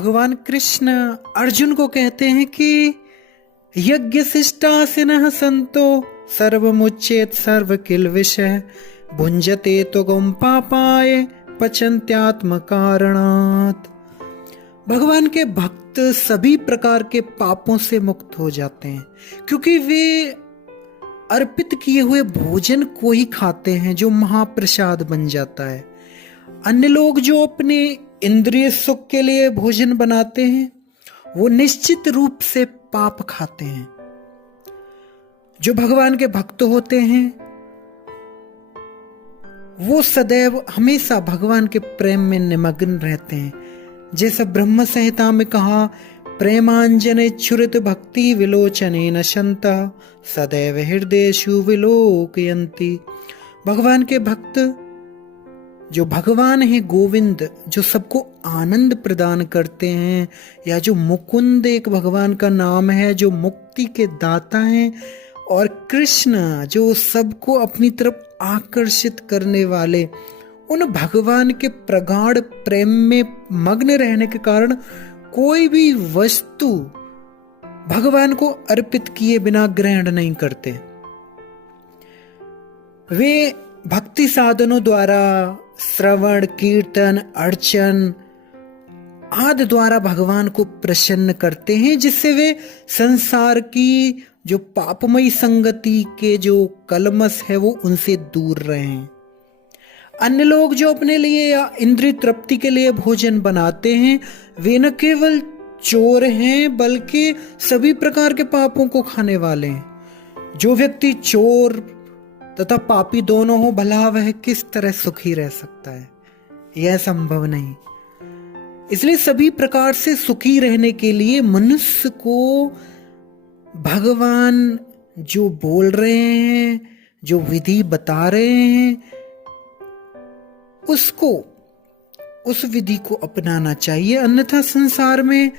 भगवान कृष्ण अर्जुन को कहते हैं कि यज्ञ शिष्टासिनः संतो सर्वमुच्येत सर्व किल विषय भुंजते तो गुम पापाय पचन्त्यात्म कारणात्। भगवान के भक्त सभी प्रकार के पापों से मुक्त हो जाते हैं क्योंकि वे अर्पित किए हुए भोजन को ही खाते हैं जो महाप्रसाद बन जाता है। अन्य लोग जो अपने इंद्रिय सुख के लिए भोजन बनाते हैं वो निश्चित रूप से पाप खाते हैं। जो भगवान के भक्त होते हैं वो सदैव हमेशा भगवान के प्रेम में निमग्न रहते हैं। जैसा ब्रह्म संहिता में कहा, प्रेमांजने छुरित भक्ति विलोचने नशंता सदैव हृदयेषु विलोकयन्ति। भगवान के भक्त जो भगवान है गोविंद, जो सबको आनंद प्रदान करते हैं, या जो मुकुंद एक भगवान का नाम है जो मुक्ति के दाता हैं, और कृष्ण जो सबको अपनी तरफ आकर्षित करने वाले, उन भगवान के प्रगाढ़ प्रेम में मग्न रहने के कारण कोई भी वस्तु भगवान को अर्पित किए बिना ग्रहण नहीं करते। वे भक्ति साधनों द्वारा श्रवण, कीर्तन, अर्चन आदि द्वारा भगवान को प्रसन्न करते हैं, जिससे वे संसार की जो पापमयी संगति के जो कलमश है वो उनसे दूर रहें। अन्य लोग जो अपने लिए या इंद्रिय तृप्ति के लिए भोजन बनाते हैं वे न केवल चोर हैं बल्कि सभी प्रकार के पापों को खाने वाले हैं। जो व्यक्ति चोर तथा पापी दोनों हो, भला वह किस तरह सुखी रह सकता है? यह संभव नहीं। इसलिए सभी प्रकार से सुखी रहने के लिए मनुष्य को भगवान जो बोल रहे हैं, जो विधि बता रहे हैं, उस विधि को अपनाना चाहिए। अन्यथा संसार में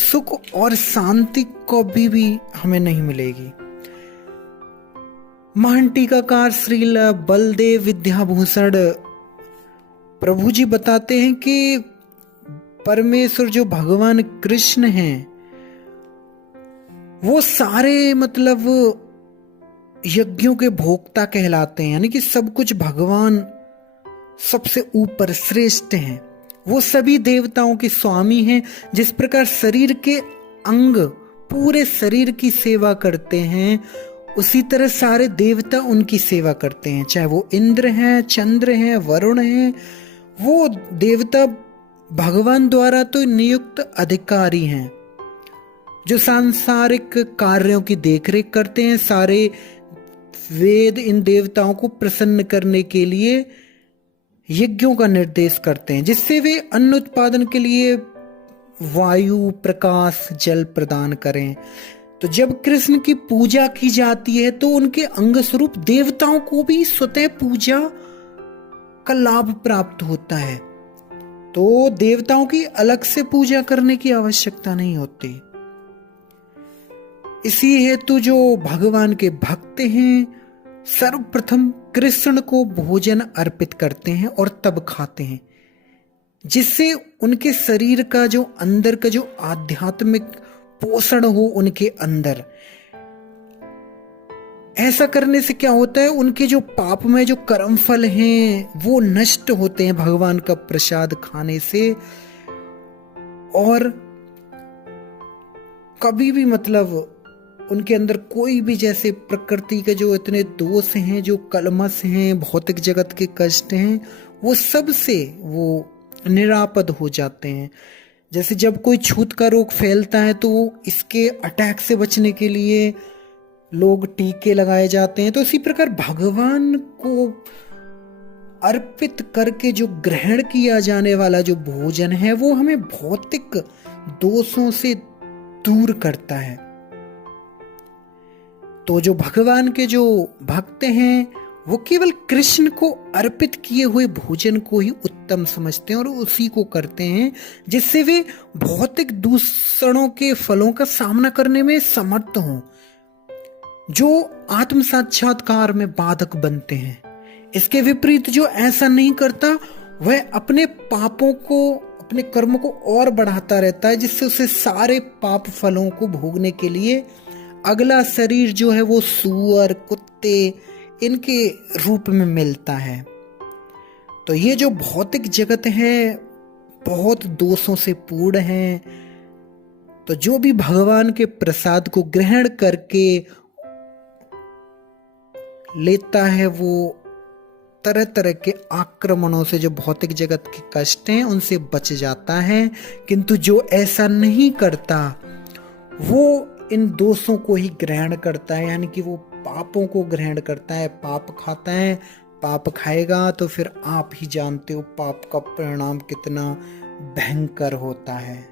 सुख और शांति कभी भी हमें नहीं मिलेगी। महान टीकाकार श्रील बलदेव विद्याभूषण प्रभु जी बताते हैं कि परमेश्वर जो भगवान कृष्ण हैं वो सारे यज्ञों के भोक्ता कहलाते हैं, यानी कि सब कुछ भगवान सबसे ऊपर श्रेष्ठ हैं। वो सभी देवताओं के स्वामी हैं। जिस प्रकार शरीर के अंग पूरे शरीर की सेवा करते हैं, उसी तरह सारे देवता उनकी सेवा करते हैं। चाहे वो इंद्र हैं, चंद्र हैं, वरुण हैं, वो देवता भगवान द्वारा तो नियुक्त अधिकारी हैं जो सांसारिक कार्यों की देखरेख करते हैं। सारे वेद इन देवताओं को प्रसन्न करने के लिए यज्ञों का निर्देश करते हैं, जिससे वे अन्न उत्पादन के लिए वायु, प्रकाश, जल प्रदान करें। तो जब कृष्ण की पूजा की जाती है तो उनके अंग स्वरूप देवताओं को भी स्वतः पूजा का लाभ प्राप्त होता है। तो देवताओं की अलग से पूजा करने की आवश्यकता नहीं होती। इसी हेतु जो भगवान के भक्त हैं सर्वप्रथम कृष्ण को भोजन अर्पित करते हैं और तब खाते हैं, जिससे उनके शरीर का जो अंदर का जो आध्यात्मिक पोषण हो उनके अंदर। ऐसा करने से क्या होता है, उनके जो पाप में जो कर्म फल हैं वो नष्ट होते हैं भगवान का प्रसाद खाने से। और कभी भी उनके अंदर कोई भी जैसे प्रकृति के जो इतने दोष हैं, जो कलमश हैं, भौतिक जगत के कष्ट हैं, वो सब से वो निरापद हो जाते हैं। जैसे जब कोई छूत का रोग फैलता है तो इसके अटैक से बचने के लिए लोग टीके लगाए जाते हैं। तो इसी प्रकार भगवान को अर्पित करके जो ग्रहण किया जाने वाला जो भोजन है वो हमें भौतिक दोषों से दूर करता है। तो जो भगवान के जो भक्त हैं वो केवल कृष्ण को अर्पित किए हुए भोजन को ही उत्तम समझते हैं और उसी को करते हैं, जिससे वे भौतिक दूषणों के फलों का सामना करने में समर्थ हों, जो आत्म साक्षात्कार में बाधक बनते हैं। इसके विपरीत जो ऐसा नहीं करता वह अपने पापों को अपने कर्म को और बढ़ाता रहता है, जिससे उसे सारे पाप फलों को भोगने के लिए अगला शरीर जो है वो सूअर, कुत्ते इनके रूप में मिलता है। तो ये जो भौतिक जगत है बहुत दोषों से पूर्ण है। तो जो भी भगवान के प्रसाद को ग्रहण करके लेता है वो तरह तरह के आक्रमणों से, जो भौतिक जगत के कष्ट हैं उनसे बच जाता है। किंतु जो ऐसा नहीं करता वो इन दोषों को ही ग्रहण करता है, यानी कि वो पापों को ग्रहण करता है, पाप खाता है। पाप खाएगा तो फिर आप ही जानते हो पाप का परिणाम कितना भयंकर होता है।